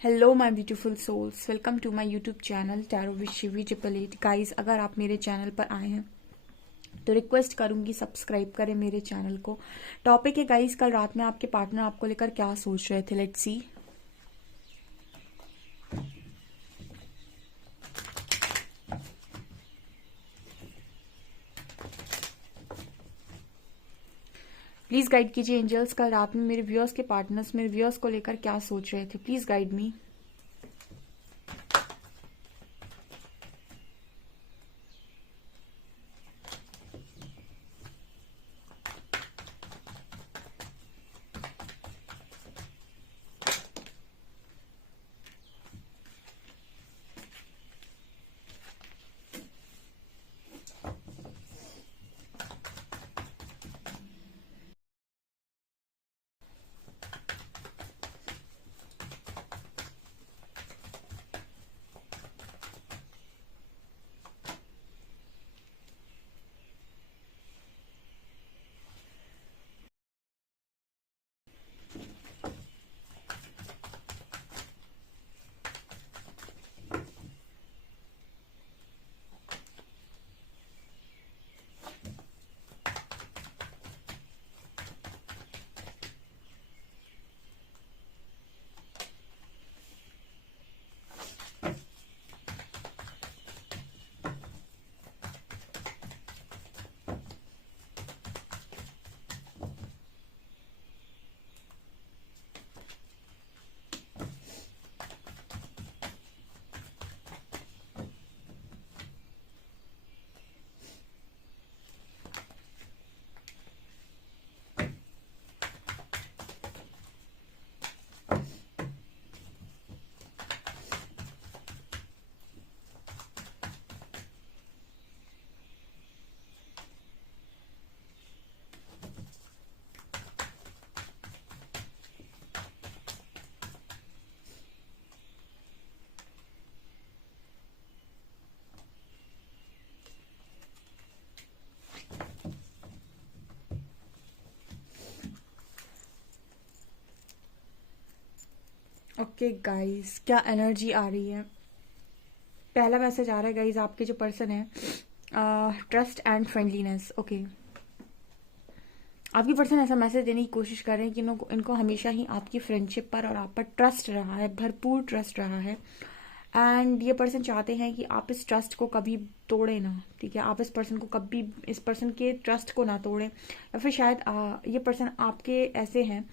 Hello my beautiful souls, welcome to my YouTube channel tarot with Shivi 888। Guys, अगर आप मेरे channel पर आए हैं तो रिक्वेस्ट करूंगी सब्सक्राइब करें मेरे चैनल को। टॉपिक है गाइस, कल रात में आपके पार्टनर आपको लेकर क्या सोच रहे थे। Let's see. प्लीज गाइड कीजिए एंजल्स, कल रात में मेरे व्यूअर्स के पार्टनर्स मेरे व्यूअर्स को लेकर क्या सोच रहे थे। Please guide me. Okay guys, क्या एनर्जी आ रही है। पहला मैसेज आ रहा है गाइस, आपके जो पर्सन है ट्रस्ट एंड फ्रेंडलीनेस। ओके, आपकी पर्सन ऐसा मैसेज देने की कोशिश कर रहे हैं कि इनको हमेशा ही आपकी फ्रेंडशिप पर और आप पर ट्रस्ट रहा है, भरपूर ट्रस्ट रहा है। एंड ये पर्सन चाहते हैं कि आप इस ट्रस्ट को कभी तोड़े ना। ठीक है, आप इस पर्सन को कभी, इस पर्सन के ट्रस्ट को ना तोड़ें। या फिर शायद ये पर्सन आपके ऐसे हैं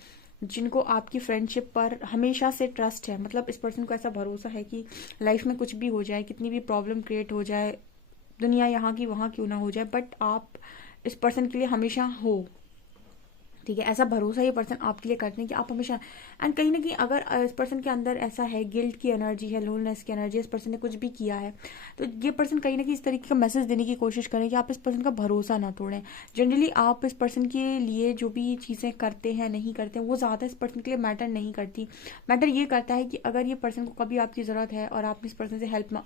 जिनको आपकी फ्रेंडशिप पर हमेशा से ट्रस्ट है। मतलब इस पर्सन को ऐसा भरोसा है कि लाइफ में कुछ भी हो जाए, कितनी भी प्रॉब्लम क्रिएट हो जाए, दुनिया यहाँ की वहाँ क्यों ना हो जाए, बट आप इस पर्सन के लिए हमेशा हो। ठीक है, ऐसा भरोसा ये पर्सन आपके लिए करते हैं कि आप हमेशा। एंड कहीं ना कहीं अगर इस पर्सन के अंदर ऐसा है, गिल्ट की एनर्जी है, लोनलेस की एनर्जी, इस पर्सन ने कुछ भी किया है, तो ये पर्सन कहीं ना कहीं इस तरीके का मैसेज देने की कोशिश करें कि आप इस पर्सन का भरोसा ना तोड़ें। जनरली आप इस पर्सन के लिए जो भी चीज़ें करते हैं, नहीं करते हैं, वो ज़्यादा इस पर्सन के लिए मैटर नहीं करती। मैटर ये करता है कि अगर ये पर्सन को कभी आपकी ज़रूरत है और आप इस पर्सन से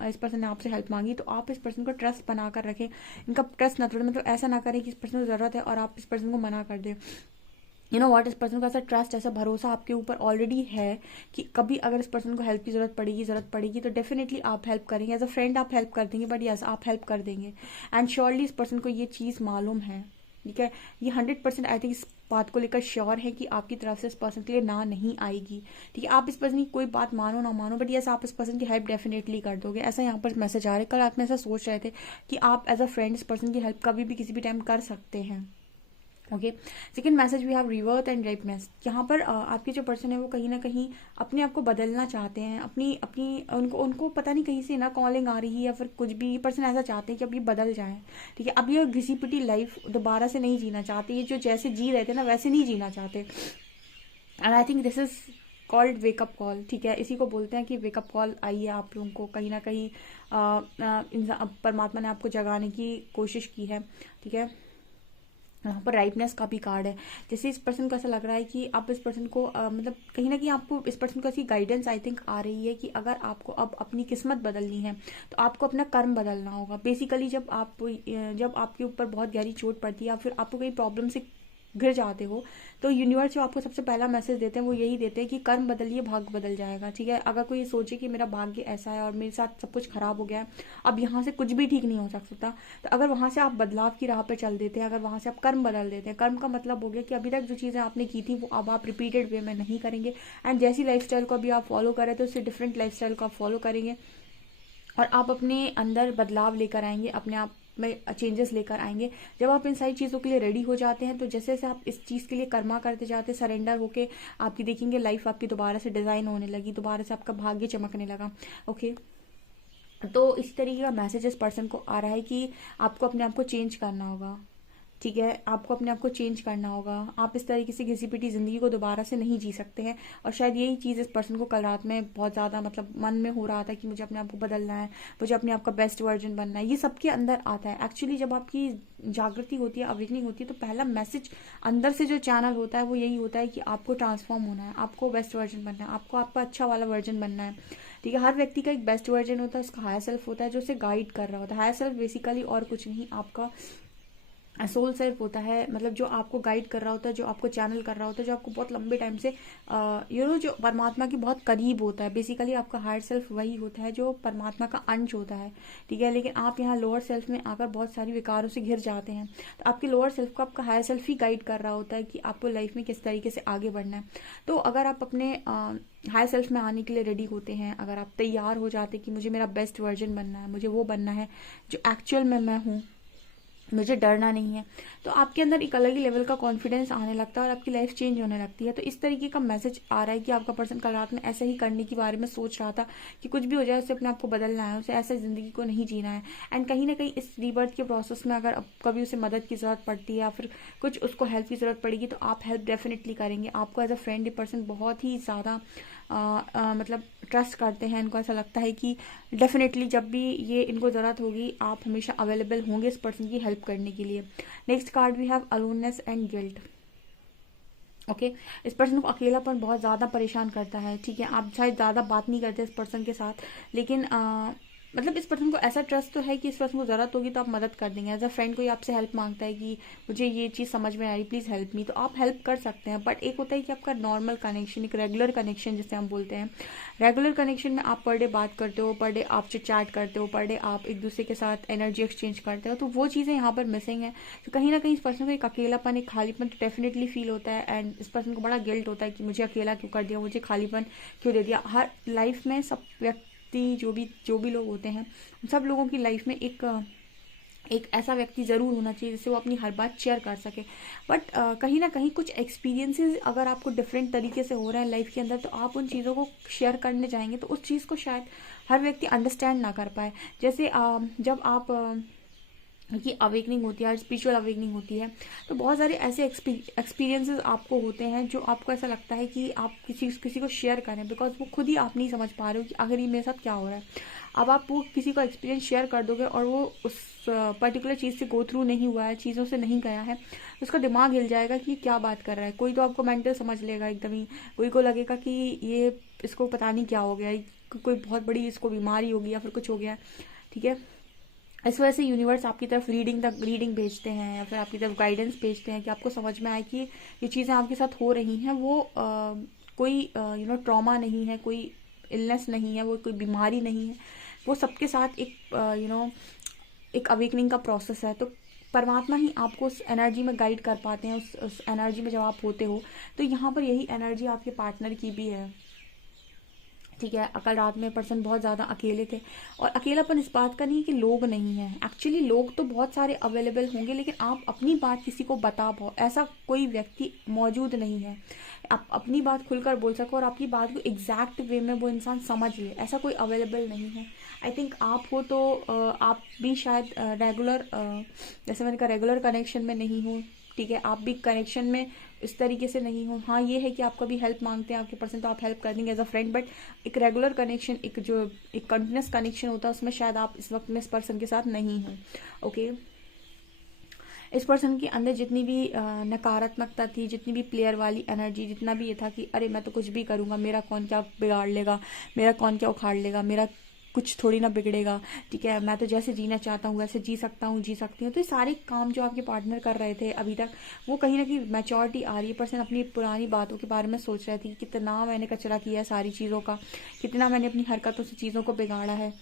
इस पर्सन ने आपसे हेल्प मांगी, तो आप इस पर्सन को ट्रस्ट बनाकर रखें, इनका ट्रस्ट ना तोड़ें। मतलब ऐसा ना करें कि इस पर्सन को ज़रूरत है और आप इस पर्सन को मना कर दें। यू नो व्हाट, इस पर्सन का ऐसा ट्रस्ट, ऐसा भरोसा आपके ऊपर ऑलरेडी है कि कभी अगर इस पर्सन को हेल्प की जरूरत पड़ेगी तो डेफिनेटली आप हेल्प करेंगे। एज अ फ्रेंड आप हेल्प कर देंगे, बट यस, आप हेल्प कर देंगे। एंड श्योरली इस पर्सन को ये चीज़ मालूम है। ठीक है, ये 100% आई थिंक इस बात को लेकर श्योर है कि आपकी तरफ से इस पर्सन के लिए ना नहीं आएगी। ठीक है, आप इस पर्सन की कोई बात मानो ना मानो, बट यस, आप इस पर्सन की हेल्प डेफिनेटली कर दोगे। ऐसा यहाँ पर मैसेज आ रहा है। कल आप में ऐसा सोच रहे थे कि आप एज अ फ्रेंड इस पर्सन की हेल्प कभी भी किसी भी टाइम कर सकते हैं। Okay, second message we have rebirth and ripeness. यहाँ पर आपके जो पर्सन है वो कहीं ना कहीं अपने आप को बदलना चाहते हैं। अपनी अपनी उनको उनको पता नहीं कहीं से ना कॉलिंग आ रही है या फिर कुछ भी। ये पर्सन ऐसा चाहते हैं कि अब ये बदल जाए। ठीक है, अब ये घिसी पिटी लाइफ दोबारा से नहीं जीना चाहते। ये जो जैसे जी रहे थे ना, वैसे नहीं जीना चाहते। And I think this is called wake up call. ठीक है, इसी को बोलते हैं कि वेकअप कॉल आई है आप लोगों को। कहीं ना कहीं परमात्मा ने आपको जगाने की कोशिश की है। ठीक है, यहाँ पर राइटनेस का भी कार्ड है। जैसे इस पर्सन को ऐसा लग रहा है कि आप इस पर्सन को मतलब कहीं ना कहीं आपको इस पर्सन को ऐसी गाइडेंस आई थिंक आ रही है कि अगर आपको अब अपनी किस्मत बदलनी है तो आपको अपना कर्म बदलना होगा। बेसिकली जब आपके ऊपर बहुत गहरी चोट पड़ती है या फिर आपको कई प्रॉब्लम से घिर जाते हो, तो यूनिवर्स जो आपको सबसे पहला मैसेज देते हैं वो यही देते हैं कि कर्म बदलिए, भाग्य बदल जाएगा। ठीक है, अगर कोई सोचे कि मेरा भाग्य ऐसा है और मेरे साथ सब कुछ खराब हो गया है, अब यहाँ से कुछ भी ठीक नहीं हो सकता, तो अगर वहाँ से आप बदलाव की राह पर चल देते हैं, अगर वहाँ से आप कर्म बदल देते हैं, कर्म का मतलब हो गया कि अभी तक जो चीज़ें आपने की थी वो अब आप रिपीटेड वे में नहीं करेंगे, एंड जैसी लाइफस्टाइल को अभी आप फॉलो कर रहे थे उससे डिफरेंट लाइफस्टाइल को आप फॉलो करेंगे, और आप अपने अंदर बदलाव लेकर आएंगे, अपने आप में चेंजेस लेकर आएंगे। जब आप इन सारी चीज़ों के लिए रेडी हो जाते हैं, तो जैसे जैसे आप इस चीज़ के लिए कर्मा करते जाते हैं, सरेंडर होके आपकी देखेंगे लाइफ आपकी दोबारा से डिज़ाइन होने लगी, दोबारा से आपका भाग्य चमकने लगा। ओके, तो इस तरीके का मैसेज इस पर्सन को आ रहा है कि आपको अपने आप को चेंज करना होगा। ठीक है, आपको अपने आप को चेंज करना होगा। आप इस तरीके से घिसी पिटी जिंदगी को दोबारा से नहीं जी सकते हैं, और शायद यही चीज़ इस पर्सन को कल रात में बहुत ज़्यादा मतलब मन में हो रहा था कि मुझे अपने आप को बदलना है, मुझे अपने आप का बेस्ट वर्जन बनना है। ये सबके अंदर आता है एक्चुअली। जब आपकी जागृति होती है, अवेकनिंग होती है, तो पहला मैसेज अंदर से जो चैनल होता है वो यही होता है कि आपको ट्रांसफॉर्म होना है, आपको बेस्ट वर्जन बनना है, आपको आपका अच्छा वाला वर्जन बनना है। ठीक है, हर व्यक्ति का एक बेस्ट वर्जन होता है, उसका हायर सेल्फ होता है जो उसे गाइड कर रहा होता है। हायर सेल्फ बेसिकली और कुछ नहीं, आपका सोल सेल्फ होता है, मतलब जो आपको गाइड कर रहा होता है, जो आपको चैनल कर रहा होता है, जो आपको बहुत लंबे टाइम से जो परमात्मा के बहुत करीब होता है। बेसिकली आपका हायर सेल्फ वही होता है जो परमात्मा का अंश होता है। ठीक है, लेकिन आप यहाँ लोअर सेल्फ में आकर बहुत सारी विकारों से घिर जाते हैं, तो आपके लोअर सेल्फ को आपका हायर सेल्फ ही गाइड कर रहा होता है कि आपको लाइफ में किस तरीके से आगे बढ़ना है। तो अगर आप अपने हाई सेल्फ में आने के लिए रेडी होते हैं, अगर आप तैयार हो जाते कि मुझे मेरा बेस्ट वर्जन बनना है, मुझे वो बनना है जो एक्चुअल में मैं हूँ, मुझे डरना नहीं है, तो आपके अंदर एक अलग ही लेवल का कॉन्फिडेंस आने लगता है और आपकी लाइफ चेंज होने लगती है। तो इस तरीके का मैसेज आ रहा है कि आपका पर्सन कल रात में ऐसे ही करने के बारे में सोच रहा था कि कुछ भी हो जाए उसे अपने आप को बदलना है, उसे ऐसे ज़िंदगी को नहीं जीना है। एंड कहीं ना कहीं इस रीबर्थ के प्रोसेस में अगर कभी उसे मदद की ज़रूरत पड़ती है या फिर कुछ उसको हेल्प की ज़रूरत पड़ेगी, तो आप हेल्प डेफिनेटली करेंगे। आपको एज अ फ्रेंड ये पर्सन बहुत ही ज़्यादा मतलब ट्रस्ट करते हैं। इनको ऐसा लगता है कि डेफिनेटली जब भी ये इनको ज़रूरत होगी आप हमेशा अवेलेबल होंगे इस पर्सन की हेल्प करने के लिए। Next card we have aloneness and guilt. Okay, इस पर्सन को अकेलापन बहुत ज़्यादा परेशान करता है। ठीक है, आप शायद ज़्यादा बात नहीं करते इस पर्सन के साथ, लेकिन मतलब इस पर्सन को ऐसा ट्रस्ट तो है कि इस पर्सन को ज़रूरत होगी तो आप मदद कर देंगे। एज अ फ्रेंड कोई आपसे हेल्प मांगता है कि मुझे ये चीज़ समझ में आ रही, प्लीज़ हेल्प मी, तो आप हेल्प कर सकते हैं। बट एक होता है कि आपका नॉर्मल कनेक्शन, एक रेगुलर कनेक्शन जिसे हम बोलते हैं, रेगुलर कनेक्शन में आप पर डे बात करते हो, पर डे आप चैट करते हो, पर डे आप एक दूसरे के साथ एनर्जी एक्सचेंज करते हो, तो वो चीज़ें यहाँ पर मिसिंग है। तो कहीं ना कहीं इस पर्सन को एक अकेलापन, एक खालीपन तो डेफिनेटली फील होता है, एंड इस पर्सन को बड़ा गिल्ट होता है कि मुझे अकेला क्यों कर दिया, मुझे खालीपन क्यों दे दिया। हर लाइफ में सब व्यक्ति जो भी लोग होते हैं, सब लोगों की लाइफ में एक ऐसा व्यक्ति ज़रूर होना चाहिए जिससे वो अपनी हर बात शेयर कर सके। बट कहीं ना कहीं कुछ एक्सपीरियंसेस अगर आपको डिफरेंट तरीके से हो रहे हैं लाइफ के अंदर, तो आप उन चीज़ों को शेयर करने जाएंगे तो उस चीज़ को शायद हर व्यक्ति अंडरस्टैंड ना कर पाए। जैसे जब आप की अवेकनिंग होती है, स्पिरिचुअल अवेकनिंग होती है, तो बहुत सारे ऐसे एक्सपीरियंसेस आपको होते हैं जो आपको ऐसा लगता है कि आप किसी को शेयर करें, बिकॉज वो खुद ही आप नहीं समझ पा रहे हो कि आखिर ये मेरे साथ क्या हो रहा है। अब आप वो किसी को एक्सपीरियंस शेयर कर दोगे और वो उस पर्टिकुलर चीज़ से गो थ्रू नहीं हुआ है, चीज़ों से नहीं गया है, तो उसका दिमाग हिल जाएगा कि क्या बात कर रहा है। कोई तो आपको मेंटल समझ लेगा एकदम ही, कोई को लगेगा कि ये इसको पता नहीं क्या हो गया, कोई बहुत बड़ी इसको बीमारी होगी या फिर कुछ हो गया। ठीक है, इस वजह से यूनिवर्स आपकी तरफ रीडिंग भेजते हैं या फिर आपकी तरफ गाइडेंस भेजते हैं कि आपको समझ में आए कि ये चीज़ें आपके साथ हो रही हैं वो कोई ट्रॉमा नहीं है, कोई इलनेस नहीं है, वो कोई बीमारी नहीं है, वो सबके साथ एक एक अवेकनिंग का प्रोसेस है। तो परमात्मा ही आपको उस एनर्जी में गाइड कर पाते हैं। उस एनर्जी में जब आप होते हो, तो यहाँ पर यही एनर्जी आपके पार्टनर की भी है। ठीक है, कल रात में पर्सन बहुत ज़्यादा अकेले थे, और अकेलापन इस बात का नहीं कि लोग नहीं हैं, एक्चुअली लोग तो बहुत सारे अवेलेबल होंगे, लेकिन आप अपनी बात किसी को बता पाओ ऐसा कोई व्यक्ति मौजूद नहीं है। आप अपनी बात खुलकर बोल सको और आपकी बात को एग्जैक्ट वे में वो इंसान समझ ले, ऐसा कोई अवेलेबल नहीं है। आई थिंक आप हो तो आप भी शायद रेगुलर, जैसे मैंने कहा, रेगुलर कनेक्शन में नहीं हो। ठीक है, आप भी कनेक्शन में इस तरीके से नहीं हो। हाँ, ये है कि आपको भी हेल्प मांगते हैं आपके पर्सन, तो आप हेल्प कर देंगे एज अ फ्रेंड, बट एक रेगुलर कनेक्शन, एक कंटिन्यूस कनेक्शन होता है, उसमें शायद आप इस वक्त में इस पर्सन के साथ नहीं हो। ओके, इस पर्सन के अंदर जितनी भी नकारात्मकता थी, जितनी भी प्लेयर वाली एनर्जी, जितना भी ये था कि अरे मैं तो कुछ भी करूँगा, मेरा कौन क्या बिगाड़ लेगा, मेरा कौन क्या उखाड़ लेगा, मेरा कुछ थोड़ी ना बिगड़ेगा, ठीक है, मैं तो जैसे जीना चाहता हूँ वैसे जी सकता हूँ, जी सकती हूँ। तो ये सारे काम जो आपके पार्टनर कर रहे थे अभी तक, वो कहीं ना कहीं मैच्योरिटी आ रही है। पर्सन अपनी पुरानी बातों के बारे में सोच रहे थे कि कितना मैंने कचरा किया है सारी चीज़ों का, कितना मैंने अपनी हरकतों से चीज़ों को बिगाड़ा है।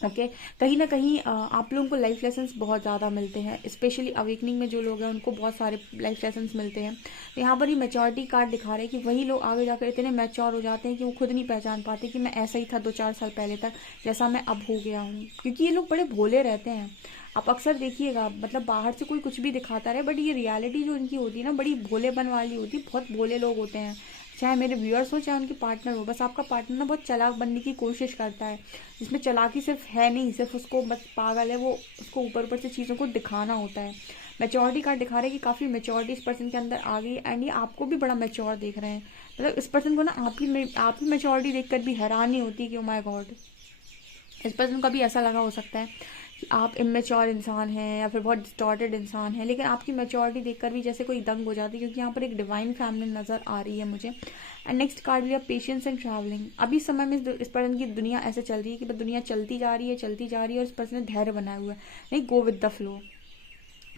ओके, कहीं ना कहीं आप लोगों को लाइफ लेसन्स बहुत ज़्यादा मिलते हैं, स्पेशली अवेकनिंग में जो लोग हैं उनको बहुत सारे लाइफ लेसन्स मिलते हैं। तो यहाँ पर ही मैच्योरिटी कार्ड दिखा रहे हैं कि वही लोग आगे जाकर इतने मैच्योर हो जाते हैं कि वो खुद नहीं पहचान पाते कि मैं ऐसा ही था 2-4 साल पहले तक जैसा मैं अब हो गया हूँ, क्योंकि ये लोग बड़े भोले रहते हैं। आप अक्सर देखिएगा, मतलब बाहर से कोई कुछ भी दिखाता रहे, बट ये रियलिटी जो इनकी होती है ना, बड़ी भोलेपन वाली होती है, बहुत भोले लोग होते हैं। चाहे मेरे व्यूअर्स हो चाहे उनके पार्टनर हो, बस आपका पार्टनर ना बहुत चालाक बनने की कोशिश करता है, जिसमें चालाकी सिर्फ है नहीं, सिर्फ उसको बस पागल है वो, उसको ऊपर ऊपर से चीज़ों को दिखाना होता है। मैच्योरिटी कार्ड दिखा रहे हैं कि काफ़ी मैच्योरिटी इस पर्सन के अंदर आ गई, एंड ये आपको भी बड़ा मैच्योर देख रहे हैं। मतलब इस पर्सन को ना आपकी मैच्योरिटी देखकर भी हैरानी होती है कि ओ माय गॉड, इस पर्सन को भी ऐसा लगा हो सकता है कि आप इमेच्योर इंसान हैं या फिर बहुत डिस्टॉर्टेड इंसान हैं, लेकिन आपकी मैच्योरिटी देखकर भी जैसे कोई दंग हो जाती है, क्योंकि यहाँ पर एक डिवाइन फैमिली नज़र आ रही है मुझे। एंड नेक्स्ट कार्ड लिया पेशेंस एंड ट्रैवलिंग। अभी इस समय में इस पर्सन की दुनिया ऐसे चल रही है कि बस दुनिया चलती जा रही है, चलती जा रही है, और इस पर्सन ने धैर्य बनाया हुआ है, नहीं, गो विद द फ्लो,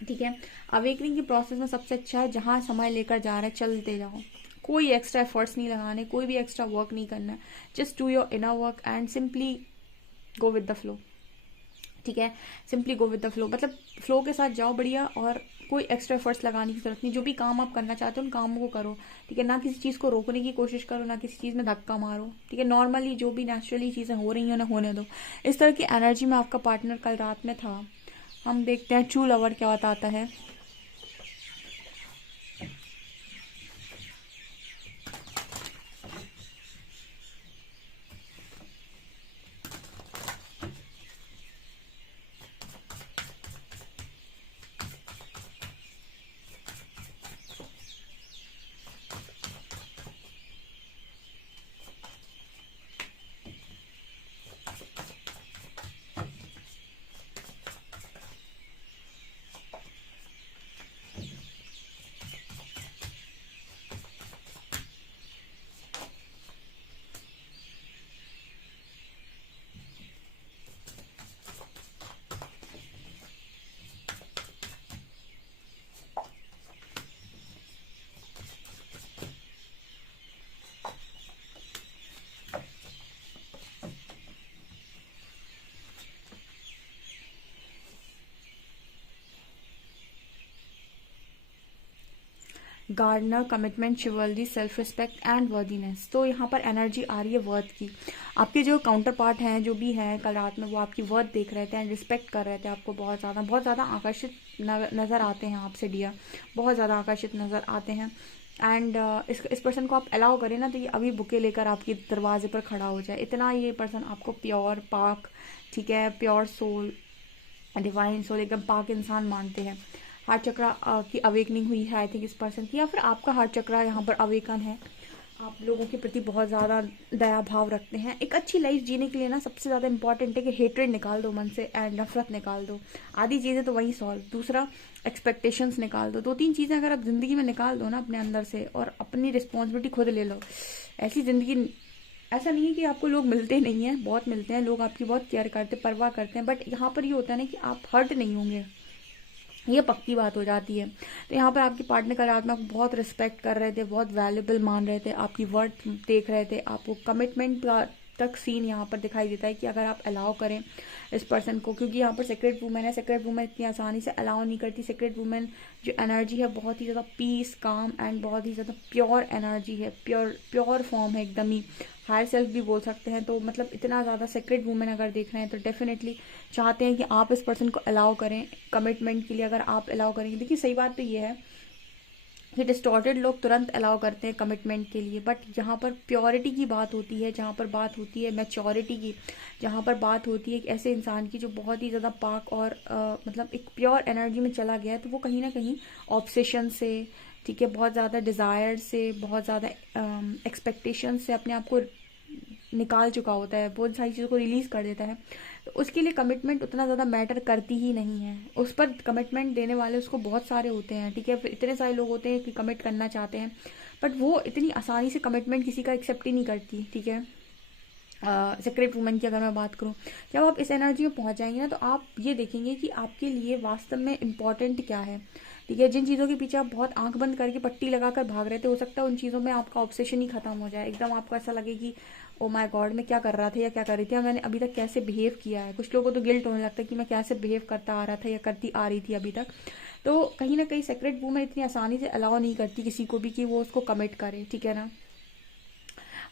ठीक है। अवेकनिंग के प्रोसेस में सबसे अच्छा है जहाँ समय लेकर जा रहे हैं चलते जाओ, कोई एक्स्ट्रा एफर्ट्स नहीं लगाने, कोई भी एक्स्ट्रा वर्क नहीं करना है, just do your inner work and simply go with the flow, ठीक है। Simply go with the flow, मतलब फ्लो के साथ जाओ बढ़िया, और कोई एक्स्ट्रा एफर्ट्स लगाने की जरूरत नहीं। जो भी काम आप करना चाहते हो उन कामों को करो, ठीक है, ना किसी चीज़ को रोकने की कोशिश करो, ना किसी चीज़ में धक्का मारो, ठीक है। नॉर्मली जो भी नेचुरली चीज़ें हो रही हैं उन्हें होने दो। इस तरह की एनर्जी में आपका पार्टनर कल रात में था। हम देखते हैं ट्रू लवर क्या बताता है। Gardener, commitment, chivalry, self respect and worthiness. तो यहाँ पर एनर्जी आ रही है वर्थ की। आपके जो काउंटर पार्ट हैं जो भी हैं कल रात में, वो आपकी वर्थ देख रहे थे एंड रिस्पेक्ट कर रहे थे आपको, बहुत ज़्यादा आकर्षित नज़र आते हैं आपसे डियर, बहुत ज़्यादा आकर्षित नज़र आते हैं। एंड इस पर्सन को आप अलाउ करें ना, तो ये अभी बुके लेकर आपके दरवाजे पर खड़ा हो जाए, इतना ये पर्सन आपको प्योर, पाक, ठीक है, प्योर सोल, डिवाइन सोल, एकदम पाक इंसान मानते हैं। हार्ट चक्रा की अवेकनिंग हुई है आई थिंक इस पर्सन की, या फिर आपका हार्ट चक्रा यहाँ पर अवेकन है। आप लोगों के प्रति बहुत ज़्यादा दया भाव रखते हैं। एक अच्छी लाइफ जीने के लिए ना सबसे ज़्यादा इंपॉर्टेंट है कि हेट्रेड निकाल दो मन से एंड नफरत निकाल दो, आधी चीज़ें तो वही सॉल्व। दूसरा, एक्सपेक्टेशंस निकाल दो। 2-3 चीज़ें अगर आप ज़िंदगी में निकाल दो ना अपने अंदर से, और अपनी रिस्पॉन्सिबिलिटी खुद ले लो, ऐसी ज़िंदगी, ऐसा नहीं है कि आपको लोग मिलते नहीं हैं, बहुत मिलते हैं लोग, आपकी बहुत केयर करते, परवाह करते हैं, बट यहाँ पर ये होता है ना कि आप हर्ट नहीं होंगे, ये पक्की बात हो जाती है। तो यहाँ पर आपके पार्टनर कल रात में आपको बहुत रिस्पेक्ट कर रहे थे, बहुत वैल्यूबल मान रहे थे, आपकी वर्थ देख रहे थे, आपको कमिटमेंट तक सीन यहाँ पर दिखाई देता है कि अगर आप अलाउ करें इस पर्सन को, क्योंकि यहाँ पर सीक्रेट वुमेन है, सीक्रेट वुमेन इतनी आसानी से अलाउ नहीं करती। सीक्रेट वुमेन जो एनर्जी है बहुत ही ज़्यादा पीस, काम एंड बहुत ही ज़्यादा प्योर एनर्जी है, प्योर फॉर्म है, एकदम ही हायर सेल्फ भी बोल सकते हैं। तो मतलब इतना ज़्यादा सीक्रेट वुमेन अगर देख रहे हैं तो डेफिनेटली चाहते हैं कि आप इस पर्सन को अलाउ करें कमिटमेंट के लिए। अगर आप अलाउ करेंगे, देखिए सही बात तो ये है कि डिस्टॉर्टेड लोग तुरंत अलाउ करते हैं कमिटमेंट के लिए, बट जहाँ पर प्योरिटी की बात होती है, जहाँ पर बात होती है मैच्योरिटी की, जहाँ पर बात होती है एक ऐसे इंसान की जो बहुत ही ज़्यादा पाक और मतलब एक प्योर एनर्जी में चला गया है, तो वो कहीं ना कहीं ऑब्सेशन से, ठीक है, बहुत ज़्यादा डिज़ायर से, बहुत ज़्यादा एक्सपेक्टेशन से अपने आप को निकाल चुका होता है, बहुत सारी चीज़ों को रिलीज़ कर देता है। तो उसके लिए कमिटमेंट उतना ज़्यादा मैटर करती ही नहीं है। उस पर कमिटमेंट देने वाले उसको बहुत सारे होते हैं, ठीक है, फिर इतने सारे लोग होते हैं कि कमिट करना चाहते हैं, बट वो इतनी आसानी से कमिटमेंट किसी का एक्सेप्ट ही नहीं करती, ठीक है। सीक्रेट वुमन की अगर मैं बात करूं, जब आप इस एनर्जी में पहुंच जाएंगे ना, तो आप ये देखेंगे कि आपके लिए वास्तव में इम्पोर्टेंट क्या है। ठीक है, जिन चीज़ों के पीछे आप बहुत आंख बंद करके पट्टी लगाकर भाग रहे थे, हो सकता है उन चीज़ों में आपका ऑब्सेशन ही खत्म हो जाए। एकदम आपको ऐसा लगे कि ओ माय गॉड, मैं क्या कर रहा था या क्या कर रही थी, या मैंने अभी तक कैसे बिहेव किया है। कुछ लोगों को तो गिल्ट होने लगता है कि मैं कैसे बिहेव करता आ रहा था या करती आ रही थी अभी तक। तो कहीं ना कहीं सीक्रेट वुमन इतनी आसानी से अलाउ नहीं करती किसी को भी कि वो उसको कमिट करे। ठीक है ना,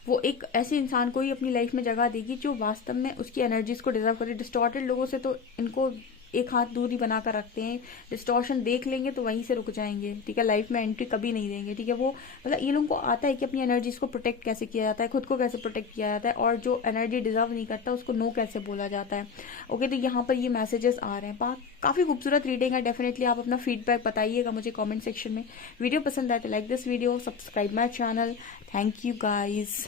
वो एक ऐसे इंसान को ही अपनी लाइफ में जगह देगी जो वास्तव में उसकी एनर्जीज को डिजर्व करे। डिस्टॉर्टेड लोगों से तो इनको एक हाथ दूरी बनाकर रखते हैं। डिस्टॉर्शन देख लेंगे तो वहीं से रुक जाएंगे। ठीक है, लाइफ में एंट्री कभी नहीं देंगे। ठीक है, वो मतलब ये लोगों को आता है कि अपनी एनर्जीज को प्रोटेक्ट कैसे किया जाता है, खुद को कैसे प्रोटेक्ट किया जाता है, और जो एनर्जी डिजर्व नहीं करता उसको नो कैसे बोला जाता है। ओके, तो यहाँ पर ये मैसेजेस आ रहे हैं। काफी खूबसूरत रीडिंग है। डेफिनेटली आप अपना फीडबैक बताइएगा मुझे कॉमेंट सेक्शन में। वीडियो पसंद आए तो like this video, subscribe my channel. Thank you guys.